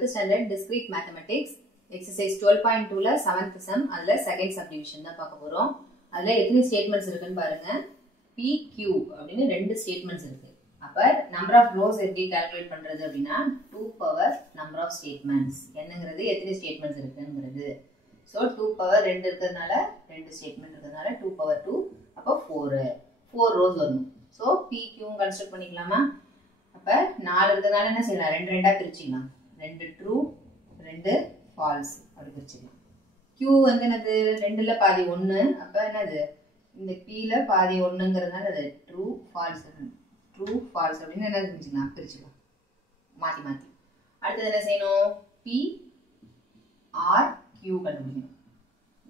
12th standard discrete mathematics exercise 12.2 ல 7th sum அதுல second subdivision தான் பார்க்க போறோம். அதுல எத்தனை ஸ்டேட்மெண்ட்ஸ் இருக்குன்னு பாருங்க. PQ அப்படினு ரெண்டு ஸ்டேட்மெண்ட்ஸ் இருக்கு. அப்ப number of rows எப்படி கால்குலேட் பண்றது அப்படினா 2 power number of statements என்னங்கிறது எத்தனை ஸ்டேட்மெண்ட்ஸ் இருக்குங்கிறது. So 2 power 2 இருக்கிறதுனால ரெண்டு ஸ்டேட்மெண்ட் இருக்கிறதுனால 2 power 2 அப்ப 4 rows வரும். So PQ கன்ஸ்ட்ரக்ட் பண்ணிக்கலாமா? அப்ப 4 இருக்கிறதுனால என்ன செய்யலாம்? ரெண்டு ரெண்டா பிரிச்சிடலாம். ரெண்டு ட்ரூ ரெண்டு ஃபால்ஸ் அப்படி பிரிச்சிடலாம். Q வந்து என்னது? ரெண்டுல பாதி 1 அப்ப என்னது? இந்த P ல பாதி 1ங்கிறதுனால அது ட்ரூ ஃபால்ஸ் அப்படின்னு என்ன செஞ்சுக்கலாம்? பிரிச்சுக்கலாம் மாத்தி மாத்தி. அடுத்து என்ன செய்யணும்? P R Q கண்டுபிடிக்கணும்.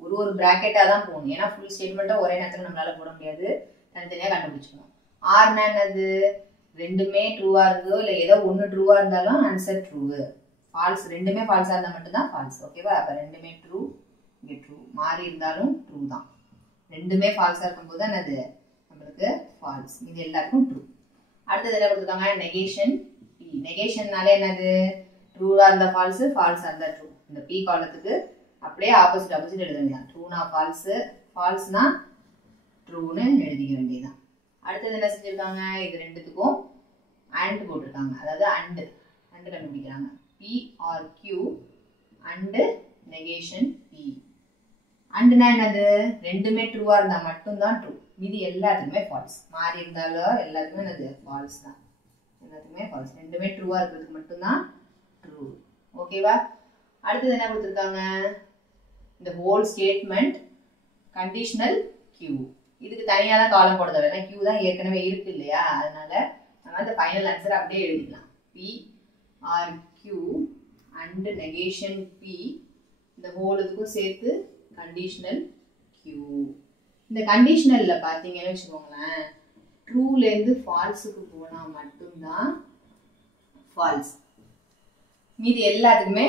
ஒரு பிராக்கெட்டா தான் போகணும். ஏன்னா ஃபுல் ஸ்டேட்மெண்ட்டை ஒரே நேரத்தில் நம்மளால போட முடியாது. தனித்தனியா கண்டுபிடிச்சுக்கணும். ஆர்னா என்னது? ரெண்டுமே ட்ரூவா இருந்தோ இல்ல ஏதோ ஒன்னு ட்ரூவா இருந்தாலும் ஆன்சர் ட்ரூ. ஃபால்ஸ் ரெண்டுமே ஃபால்ஸா இருந்தா மட்டும் தான் ஃபால்ஸ். ஓகேவா? அப்ப ரெண்டுமே ட்ரூ இங்க ட்ரூ. மாறி இருந்தாலும் ட்ரூ தான். ரெண்டுமே ஃபால்ஸா இருக்கும்போது என்னது? நம்மளுக்கு ஃபால்ஸ். இது எல்லாருக்கும் ட்ரூ. அடுத்தது என்ன கொடுத்துருக்காங்க? Negation P. நெகேஷன்னாலே என்னது? ட்ரூவா இருந்தா ஃபால்ஸ், ஃபால்ஸா இருந்தா ட்ரூ. இந்த P காலத்துக்கு அப்படியே ஆப்போசிட் எழுத வேண்டியதான். ட்ரூனா ஃபால்ஸ், ஃபால்ஸ்னா ட்ரூன்னு எழுதிக்க வேண்டியதுதான். அடுத்தது என்ன செஞ்சிருக்காங்க? இது ரெண்டுத்துக்கும் அண்ட் போட்டிருக்காங்க. அதாவது அண்ட் கண்டுபிடிக்கிறாங்க. PRQ and negation P. அண்ட்னா என்னது? ரெண்டுமே ட்ரூவா இருந்தா மட்டும்தான் ட்ரூ. மீதி எல்லாத்துக்குமே ஃபால்ஸ். மாறி இருந்தாலும் எல்லாத்துக்குமே என்னது? ஃபால்ஸ் தான். எல்லாத்துக்குமே ஃபால்ஸ். ரெண்டுமே ட்ரூவா இருக்கிறதுக்கு மட்டும்தான் ட்ரூ. ஓகேவா? அடுத்தது என்ன கொடுத்துருக்காங்க? இந்த ஹோல் ஸ்டேட்மெண்ட் கண்டிஷனல் Q. இதுக்கு தனியா தான் காலம் போட தேவை. ஏன்னா Q தான் ஏற்கனவே இருக்கு இல்லையா? அதனால நம்ம அந்த ஃபைனல் ஆன்சர் அப்படியே எழுதிக்கலாம். PRQ and negation P. இந்த ஹோலுக்கும் சேர்த்து கண்டிஷனல் Q. இந்த கண்டிஷனல்ல பாத்தீங்கன்னு வச்சுக்கோங்களேன், ட்ரூல இருந்து ஃபால்ஸுக்கு போனா மட்டும்தான் ஃபால்ஸ். மீதி எல்லாத்துக்குமே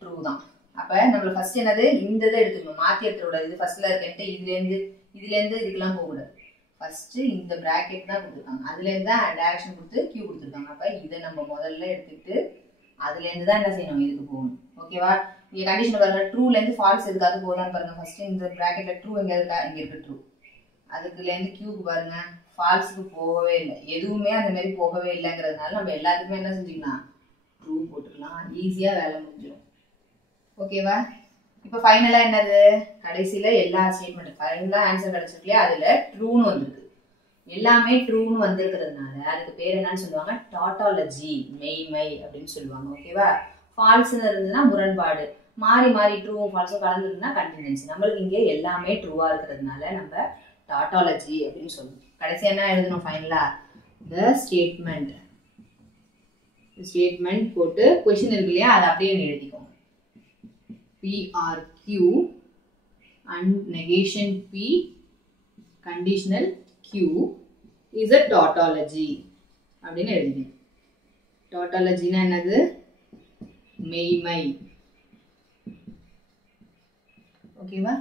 ட்ரூ தான். அப்ப நம்ம ஃபர்ஸ்ட் என்னது? இந்த இதை எடுத்துக்கணும். மாத்தி எடுத்துக்கூடாது. இது ஃபர்ஸ்ட்ல இருக்கேன்ட்டு இதுல இருந்து இதுக்கெல்லாம் போகக்கூடாது. ஃபர்ஸ்ட் இந்த பிராக்கெட் தான் கொடுத்துருக்காங்க. அதுல இருந்து தான் டைரக்ஷன் கொடுத்து Q கொடுத்துருக்காங்க. அப்ப இதை நம்ம முதல்ல எடுத்துக்கிட்டு அதுல இருந்து தான் என்ன செய்யணும்? இதுக்கு போகணும். ஓகேவா? இங்க கண்டிஷன் பாருங்க. ட்ரூல இருந்து ஃபால்ஸ் எதுக்காக போகலான்னு பாருங்க. ஃபர்ஸ்ட் இந்த பிராக்கெட்ல ட்ரூ எங்க இருக்கா? இங்க இருக்கு ட்ரூ. அதுக்குல இருந்து Qக்கு பாருங்க. ஃபால்ஸுக்கு போகவே இல்லை. எதுவுமே அந்த மாதிரி போகவே இல்லைங்கிறதுனால நம்ம எல்லாத்துக்குமே என்ன செஞ்சுக்கலாம்? ட்ரூ போட்டுக்கலாம். ஈஸியா வேலை முடிஞ்சிடும். ஓகேவா? இப்ப ஃபைனலா என்னது? கடைசியில எல்லா ஸ்டேட்மெண்ட் ஃபைனலா ஆன்சர் கிடைச்சிருக்கலையா? அதுல ட்ரூன்னு வந்திருக்கு. எல்லாமே ட்ரூன்னு வந்திருக்கிறதுனால அதுக்கு பேர் என்னன்னு சொல்லுவாங்க? டாட்டாலஜி, மெய்மை அப்படின்னு சொல்லுவாங்க. ஓகேவா? ஃபால்ஸ்ன்னு இருந்ததுன்னா முரண்பாடு. மாறி ட்ரூவும் ஃபால்ஸும் கலந்துருந்தா கண்டினியூன்சி. நம்மளுக்கு இங்கே எல்லாமே ட்ரூவா இருக்கிறதுனால நம்ம டாட்டாலஜி அப்படின்னு சொல்லுவோம். கடைசி என்ன எழுதணும்? ஃபைனலா த ஸ்டேட்மெண்ட் போட்டு கொஸ்டின் இருக்கு இல்லையா? அதை அப்படியே எழுதிக்கோங்க. PRQ and negation P conditional Q is a tautology அப்படின்னு எழுதிக்கணும். டாட்டாலஜினா என்னது? மெய்மை. ஓகேவா?